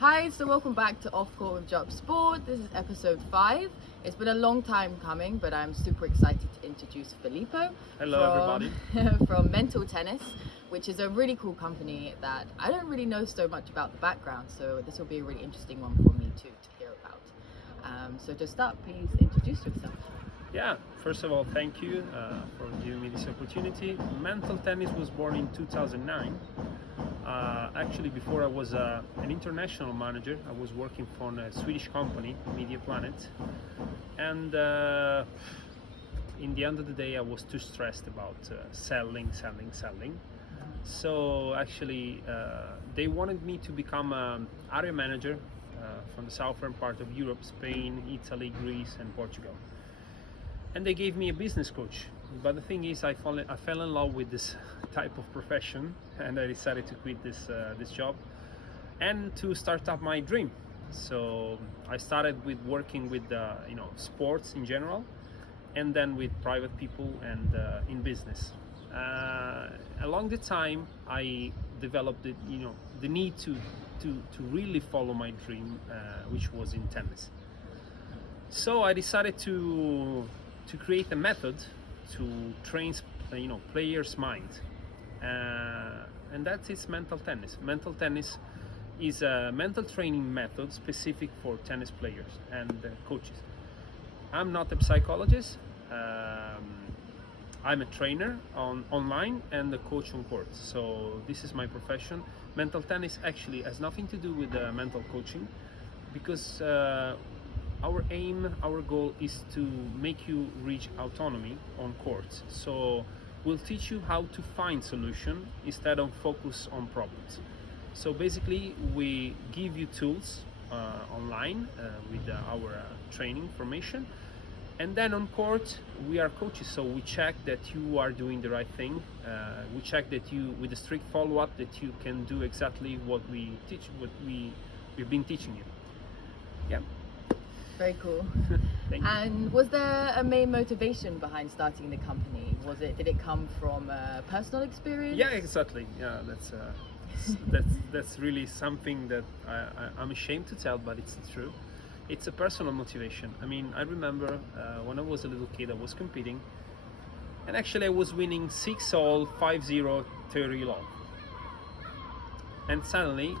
Hi, so welcome back to Off Court with Job Sport. This is episode 5. It's been a long time coming, but I'm super excited to introduce Filippo. Hello, From Mental Tennis, which is a really cool company that I don't really know so much about the background, so this will be a really interesting one for me to hear about. So to start, please introduce yourself. Yeah, first of all, thank you for giving me this opportunity. Mental Tennis was born in 2009. Actually, before I was an international manager, I was working for a Swedish company, Media Planet. And in the end of the day, I was too stressed about selling. So actually, they wanted me to become an area manager from the southern part of Europe, Spain, Italy, Greece, and Portugal. And they gave me a business coach. But the thing is, I fell in love with this type of profession, and I decided to quit this job and to start up my dream. So I started with working with sports in general, and then with private people and in business. Along the time, I developed the need to really follow my dream, which was in tennis. So I decided to create a method to train players' mind, and that is mental tennis. Mental tennis is a mental training method specific for tennis players and coaches. I'm not a psychologist. I'm a trainer online and a coach on court. So this is my profession. Mental tennis actually has nothing to do with mental coaching, because our aim, our goal is to make you reach autonomy on court. So we'll teach you how to find solution instead of focus on problems. So basically, we give you tools online with our training formation, and then on court we are coaches. So we check that you are doing the right thing. We check that you, with a strict follow-up, that you can do exactly what we teach, what we've been teaching you. Yeah. Very cool. Thank you. And was there a main motivation behind starting the company? Did it come from a personal experience? Yeah, exactly. Yeah, that's really something that I'm ashamed to tell, but it's true. It's a personal motivation. I mean, I remember when I was a little kid, I was competing, and actually I was winning 6-all, 5-0, 30 love. And suddenly,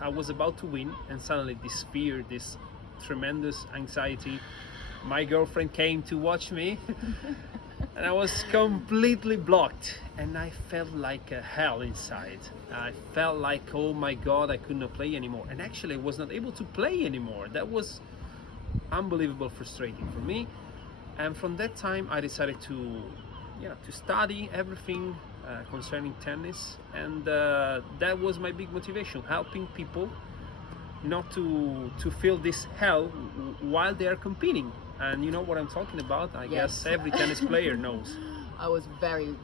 I was about to win, and suddenly this fear, this tremendous anxiety, my girlfriend came to watch me, and I was completely blocked, and I felt like a hell inside. I felt like, oh my god, I could not play anymore, and actually I was not able to play anymore. That was unbelievable frustrating for me. And from that time I decided to study everything concerning tennis, and that was my big motivation, helping people not to feel this hell while they are competing. And you know what I'm talking about. I guess every tennis player knows. I was very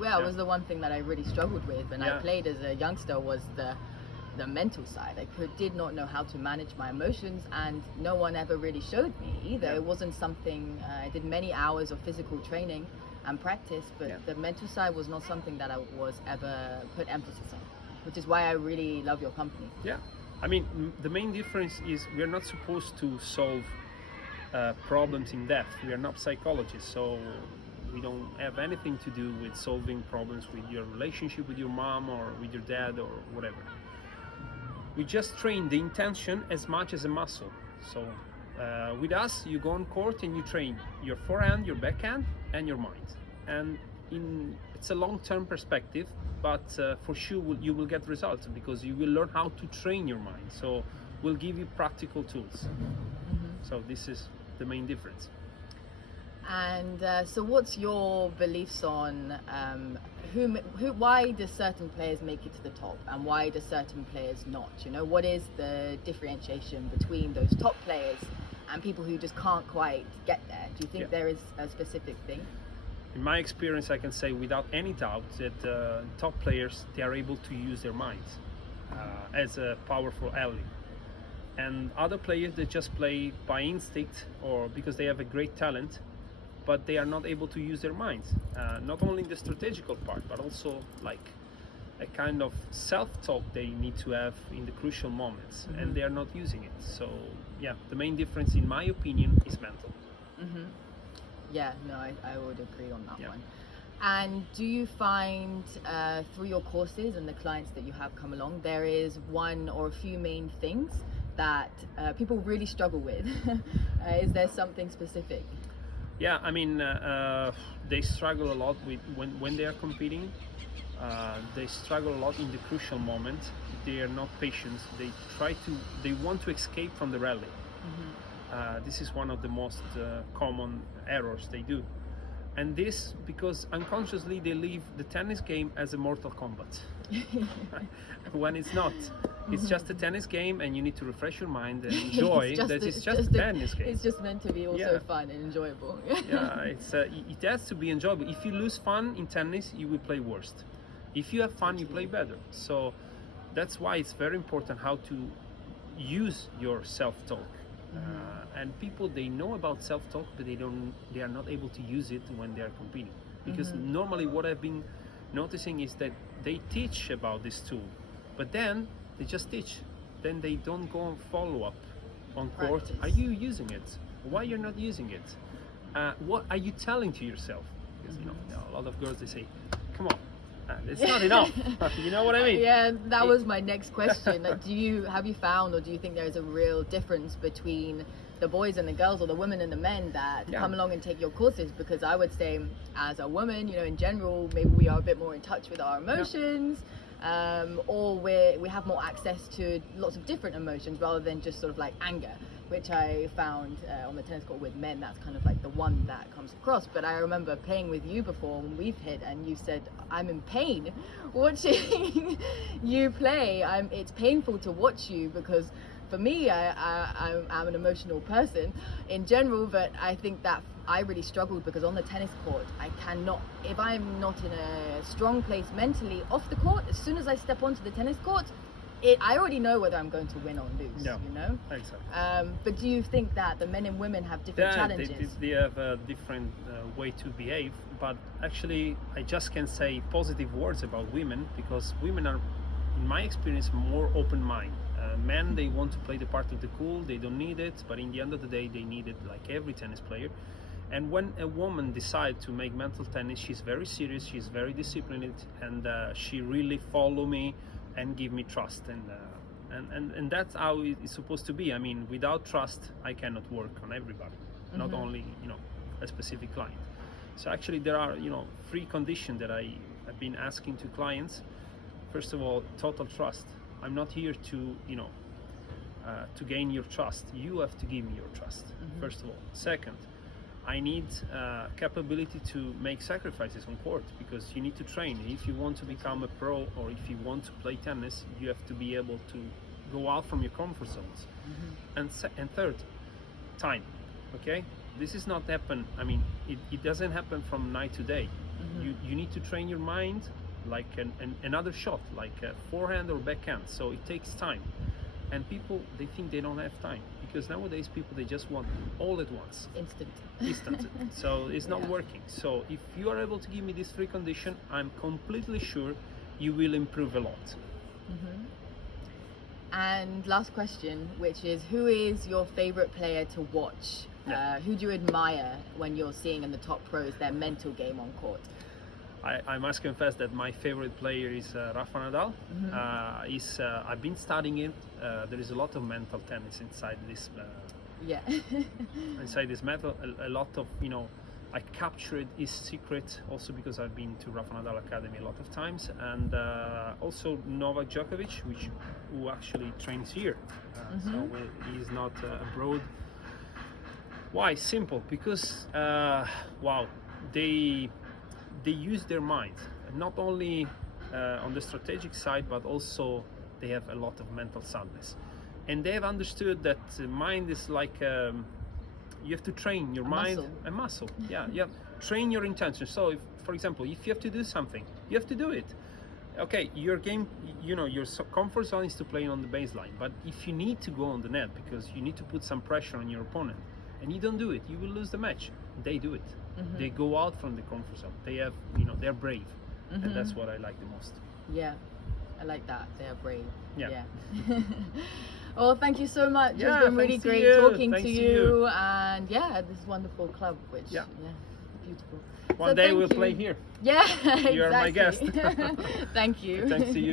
it was the one thing that I really struggled with when I played as a youngster, was the mental side. I did not know how to manage my emotions, and no one ever really showed me either. It wasn't something, I did many hours of physical training and practice, but the mental side was not something that I was ever put emphasis on, which is why I really love your company. Yeah, I mean, the main difference is we are not supposed to solve problems in depth. We are not psychologists, so we don't have anything to do with solving problems with your relationship with your mom or with your dad or whatever. We just train the intention as much as a muscle. So with us, you go on court and you train your forehand, your backhand, and your mind. And it's a long-term perspective, but for sure you will get results, because you will learn how to train your mind. So we'll give you practical tools. So this is the main difference. And so what's your beliefs on why do certain players make it to the top and why do certain players not? You know, what is the differentiation between those top players and people who just can't quite get there? Do you think there is a specific thing? In my experience, I can say without any doubt that top players, they are able to use their minds as a powerful ally. And other players, they just play by instinct or because they have a great talent, but they are not able to use their minds. Not only in the strategical part, but also like a kind of self-talk they need to have in the crucial moments, and they are not using it. So yeah, the main difference in my opinion is mental. Yeah, no, I would agree on that one. And do you find through your courses and the clients that you have come along, there is one or a few main things that people really struggle with? Is there something specific? Yeah, I mean, they struggle a lot with when they are competing. They struggle a lot in the crucial moment. They are not patient. They want to escape from the rally. This is one of the most common errors they do. And this because unconsciously they leave the tennis game as a Mortal Kombat. When it's not. It's just a tennis game, and you need to refresh your mind and enjoy that it's just a tennis game. It's just meant to be also fun and enjoyable. Yeah, it has to be enjoyable. If you lose fun in tennis, you will play worst. If you have fun, you play better. So that's why it's very important how to use your self-talk. And people, they know about self-talk, but they are not able to use it when they are competing. Because normally what I've been noticing is that they teach about this tool, but then they just teach. Then they don't go and follow up on court. Practice. Are you using it? Why you're not using it? What are you telling to yourself? Because a lot of girls, they say, come on, it's not enough. You know what I mean? Yeah, that was my next question. Like, have you found, or do you think there's a real difference between the boys and the girls, or the women and the men that come along and take your courses? Because I would say, as a woman, in general, maybe we are a bit more in touch with our emotions, or we have more access to lots of different emotions rather than just sort of like anger, which I found on the tennis court with men, that's kind of like the one that comes across. But I remember playing with you before when we've hit, and you said, I'm in pain watching you play. It's painful to watch you, because for me, I'm an emotional person in general, but I think that I really struggled because on the tennis court, I cannot, if I'm not in a strong place mentally off the court, as soon as I step onto the tennis court, I already know whether I'm going to win or lose, Exactly. But do you think that the men and women have different challenges? They have a different way to behave, but actually I just can say positive words about women, because women are, in my experience, more open mind. Men, they want to play the part of the cool, they don't need it, but in the end of the day they need it, like every tennis player. And when a woman decides to make mental tennis, she's very serious, she's very disciplined, and she really follow me and give me trust, and that's how it's supposed to be. I mean, without trust, I cannot work on everybody, not only a specific client. So actually, there are 3 conditions that I've been asking to clients. First of all, total trust. I'm not here to to gain your trust. You have to give me your trust. First of all. Second, I need capability to make sacrifices on court, because you need to train. If you want to become a pro, or if you want to play tennis, you have to be able to go out from your comfort zones. And third, time. Okay, this is not happen. I mean, it doesn't happen from night to day. You need to train your mind like another shot, like a forehand or backhand. So it takes time. And people, they think they don't have time, because nowadays people, they just want all at once. Instant. So it's not working. So if you are able to give me these 3 conditions, I'm completely sure you will improve a lot. And last question, which is, who is your favorite player to watch? Who do you admire when you're seeing in the top pros their mental game on court? I must confess that my favorite player is Rafa Nadal. I've been studying it. There is a lot of mental tennis inside this. Inside this metal, a lot of I captured his secret also because I've been to Rafa Nadal Academy a lot of times, and also Novak Djokovic, who actually trains here. So he's not abroad. Why? Simple, because they use their mind, not only on the strategic side, but also they have a lot of mental soundness, and they have understood that mind is like you have to train your mind, a muscle. You have train your intention. So if, for example, if you have to do something, you have to do it. Okay, your game, your comfort zone is to play on the baseline, but if you need to go on the net because you need to put some pressure on your opponent, and you don't do it, you will lose the match. They do it. They go out from the comfort zone. They have, they're brave, and that's what I like the most. Yeah, I like that. They're brave. Yeah. Well, thank you so much. Yeah, It's been really thanks to great you. talking Thanks to to you. you. And yeah, this wonderful club, which beautiful. One So day thank we'll you. play here. Yeah, You are my exactly. guest. Thank you. Thanks to you.